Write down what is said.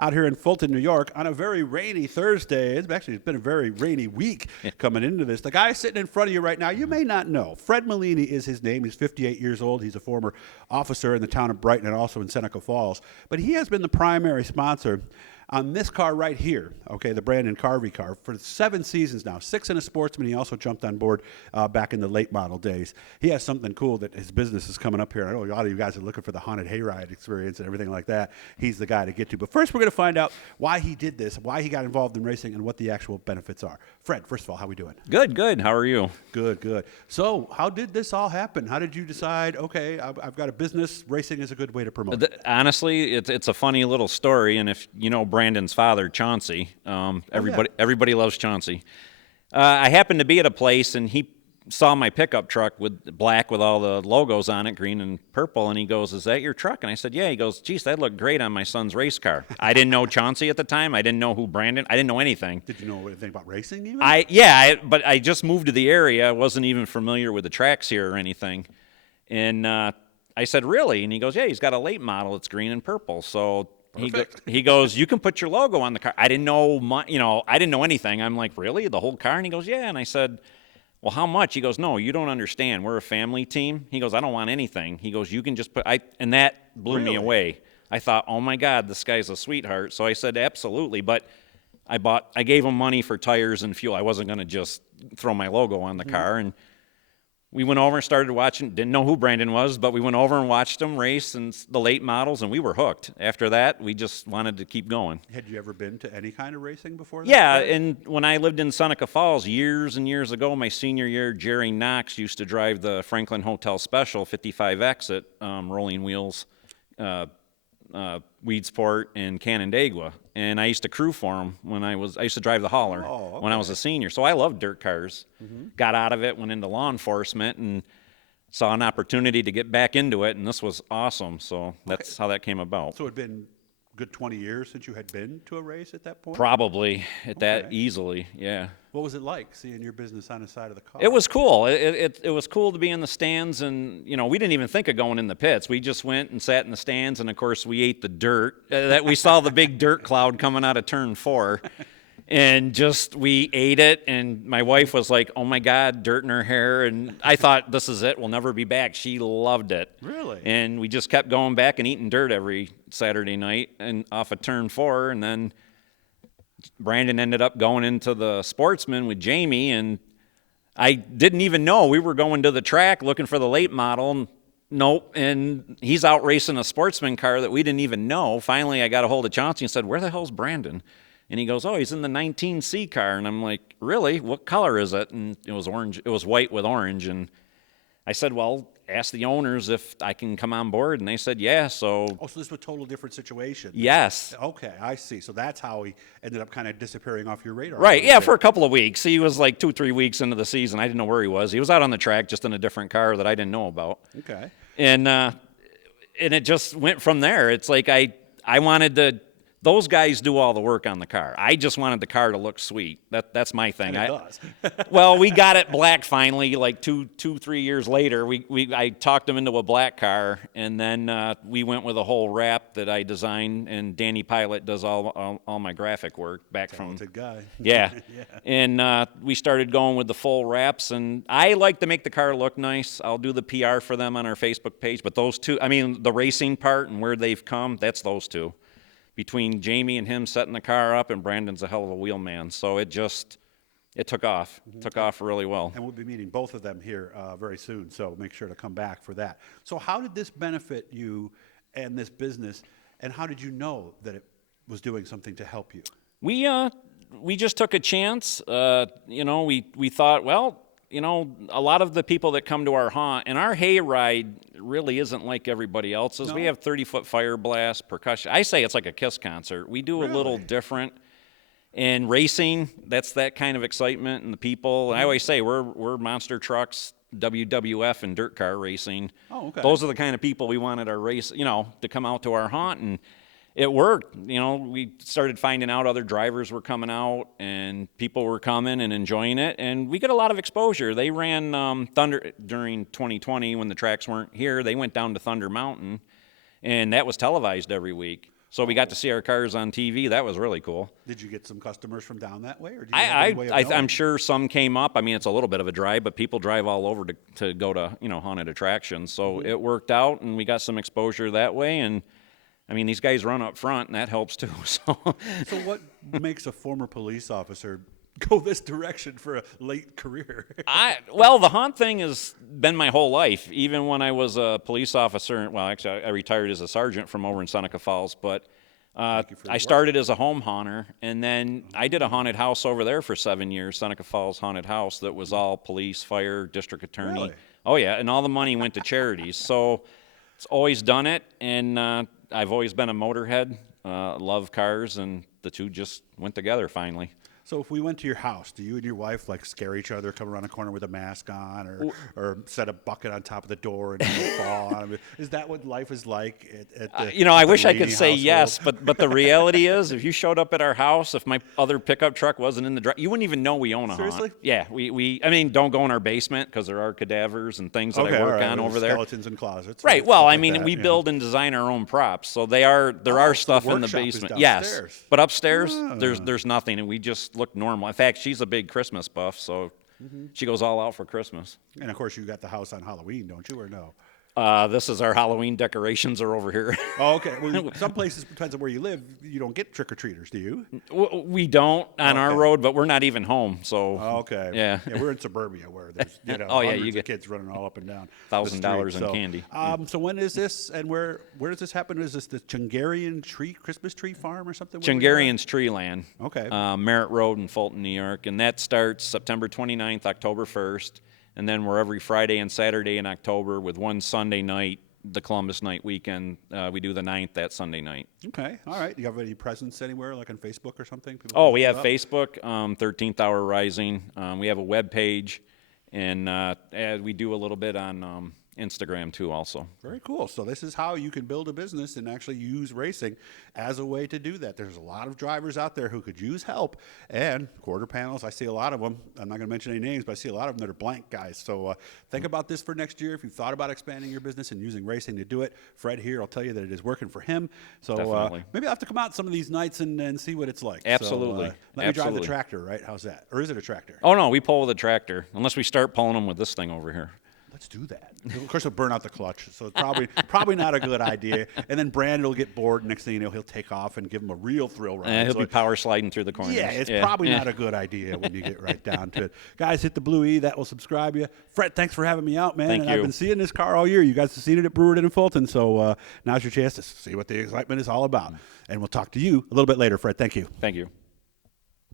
out here in Fulton, New York, on a very rainy Thursday. It's been a very rainy week coming into this. The guy sitting in front of you right now, you may not know. Fred Mellini is his name. He's 58 years old. He's a former officer in the town of Brighton and also in Seneca Falls. But he has been the primary sponsor on this car right here, okay, the Brandon Carvey car, for 7 seasons now. 6 in a Sportsman. He also jumped on board back in the late model days. He has something cool that his business is coming up here. I know a lot of you guys are looking for the haunted hayride experience and everything like that. He's the guy to get to. But first, we're going to find out why he did this, why he got involved in racing, and what the actual benefits are. Fred, first of all, how are we doing? Good, good. How are you? Good, good. So how did this all happen? How did you decide, okay, I've got a business, racing is a good way to promote it? Honestly, it's a funny little story, and if you know Brandon's father, Chauncey, everybody loves Chauncey. I happened to be at a place, and he saw my pickup truck with black with all the logos on it, green and purple, and he goes, "Is that your truck?" And I said, "Yeah." He goes, "Geez, that looked great on my son's race car." I didn't know Chauncey at the time. I didn't know who Brandon. I didn't know anything. Did you know anything about racing even? But I just moved to the area. I wasn't even familiar with the tracks here or anything. And I said, "Really?" And he goes, "Yeah, he's got a late model. It's green and purple." So he goes, "You can put your logo on the car." I didn't know, I didn't know anything. I'm like, "Really? The whole car?" And he goes, "Yeah." And I said, "Well, how much?" He goes, "No, you don't understand. We're a family team." He goes, "I don't want anything." He goes, "You can just put," and that blew me away. I thought, oh my God, this guy's a sweetheart. So I said, absolutely. But I gave him money for tires and fuel. I wasn't going to just throw my logo on the car. And we went over and started watching. Didn't know who Brandon was, but we went over and watched him race and the late models, and we were hooked. After that, we just wanted to keep going. Had you ever been to any kind of racing before that? Yeah, and when I lived in Seneca Falls years and years ago, my senior year, Jerry Knox used to drive the Franklin Hotel Special 55X at Rolling Wheels, Weedsport, and Canandaigua. And I used to crew for him I used to drive the hauler when I was a senior. So I loved dirt cars. Got out of it, went into law enforcement, and saw an opportunity to get back into it, and this was awesome. So that's how that came about. So it had been a good 20 years since you had been to a race at that point? Probably at that easily, yeah. What was it like seeing your business on the side of the car? It was cool. It was cool to be in the stands, and we didn't even think of going in the pits. We just went and sat in the stands, and of course we ate the dirt. That we saw the big dirt cloud coming out of turn 4. And we ate it, and my wife was like, "Oh my God, dirt in her hair." And I thought, this is it, we'll never be back. She loved it. Really? And we just kept going back and eating dirt every Saturday night and off of turn 4. And then Brandon ended up going into the Sportsman with Jamie, and I didn't even know. We were going to the track looking for the late model. Nope, and he's out racing a Sportsman car that we didn't even know. Finally, I got a hold of Chauncey and said, "Where the hell's Brandon?" And he goes, "Oh, he's in the 19C car." And I'm like, "Really? What color is it?" And it was orange. It was white with orange. And I said, "Well, ask the owners if I can come on board." And they said, "Yeah." So this was a total different situation. Yes. Okay, I see. So that's how he ended up kind of disappearing off your radar. Right, yeah, for a couple of weeks. He was like 2-3 weeks into the season. I didn't know where he was. He was out on the track just in a different car that I didn't know about. Okay. And it just went from there. It's like I wanted to. Those guys do all the work on the car. I just wanted the car to look sweet. That's my thing. And it does. Well, we got it black finally, like 3 years later. I talked him into a black car, and then we went with a whole wrap that I designed, and Danny Pilot does all my graphic work back Talented guy. Yeah. Yeah. And we started going with the full wraps, and I like to make the car look nice. I'll do the PR for them on our Facebook page, but those two, the racing part and where they've come, that's those two. Between Jamie and him setting the car up, and Brandon's a hell of a wheelman. So it took off. Took off really well. And we'll be meeting both of them here very soon, so make sure to come back for that. So how did this benefit you and this business, and how did you know that it was doing something to help you? We just took a chance. We thought, well, a lot of the people that come to our haunt, and our hayride really isn't like everybody else's. No? We have 30-foot fire blast, percussion. I say it's like a KISS concert. We do a little different. And racing, that's that kind of excitement, and the people. And I always say we're monster trucks, WWF, and dirt car racing. Oh, okay. Those are the kind of people we wanted our race, to come out to our haunt, and it worked. We started finding out other drivers were coming out, and people were coming and enjoying it, and we got a lot of exposure. They ran Thunder during 2020 when the tracks weren't here. They went down to Thunder Mountain, and that was televised every week. So we got to see our cars on TV. That was really cool. Did you get some customers from down that way, or do you have any way of knowing? I'm sure some came up. I mean, it's a little bit of a drive, but people drive all over to go to, haunted attractions. So it worked out, and we got some exposure that way. And I mean, these guys run up front, and that helps too. So what makes a former police officer go this direction for a late career? Well, the haunt thing has been my whole life. Even when I was a police officer, well, actually, I retired as a sergeant from over in Seneca Falls, but I started as a home haunter, and then I did a haunted house over there for 7 years, Seneca Falls Haunted House, that was all police, fire, district attorney. Really? Oh, yeah, and all the money went to charities. So it's always done it, and I've always been a motorhead, love cars, and the two just went together finally. So if we went to your house, do you and your wife like scare each other, come around a corner with a mask on, or set a bucket on top of the door and fall on them? Is that what life is like at the I wish I could Mellini say household? yes, but the reality is, if you showed up at our house, if my other pickup truck wasn't in the drive, you wouldn't even know we own a Seriously? haunt. Yeah, I mean, don't go in our basement because there are cadavers and things that I work on over there. Skeletons in closets. Right. Well, stuff I like mean, that, we yeah. build and design our own props, so there are so stuff the in the workshop is basement. downstairs. Yes, but upstairs there's nothing, and we just look normal. In fact, she's a big Christmas buff, so she goes all out for Christmas. And of course, you got the house on Halloween, don't you, or no? This is our Halloween decorations are over here. Oh, okay. Well, some places, depends on where you live, you don't get trick-or-treaters, do you? We don't on our Okay. road, but we're not even home, so. Oh, okay. Yeah. We're in suburbia where there's Oh, yeah, hundreds you of get kids running all up and down. $1,000 in candy. So when is this, and where does this happen? Is this the Chungarian Christmas tree farm or something? Where we are? Chungarian's Tree Land. Okay. Merritt Road in Fulton, New York. And that starts September 29th, October 1st. And then we're every Friday and Saturday in October with one Sunday night, the Columbus night weekend. We do the 9th that Sunday night. Okay. All right. Do you have any presence anywhere, like on Facebook or something? People Oh, can we look have it up? Facebook, 13th Hour Rising. We have a web page. And we do a little bit on Instagram too also. Very cool. So this is how you can build a business and actually use racing as a way to do that. There's a lot of drivers out there who could use help, and quarter panels, I see a lot of them. I'm not going to mention any names, but I see a lot of them that are blank guys. So think about this for next year. If you've thought about expanding your business and using racing to do it, Fred here will tell you that it is working for him. So Definitely. maybe I'll have to come out some of these nights and see what it's like. Absolutely. So, let me drive the Absolutely. tractor, right? How's that? Or is it a tractor? Oh, no, we pull with a tractor, unless we start pulling them with this thing over here. Let's do that. Of course, it'll burn out the clutch, so it's probably not a good idea. And then Brandon will get bored. Next thing you know, he'll take off and give him a real thrill ride. He'll So be power sliding through the corners. yeah, it's probably not a good idea when you get right down to it. Guys, hit the blue E. That will subscribe you. Fred, thanks for having me out, man. Thank and you. I've been seeing this car all year. You guys have seen it at Brewerton and Fulton, so now's your chance to see what the excitement is all about. And we'll talk to you a little bit later, Fred. Thank you. Thank you.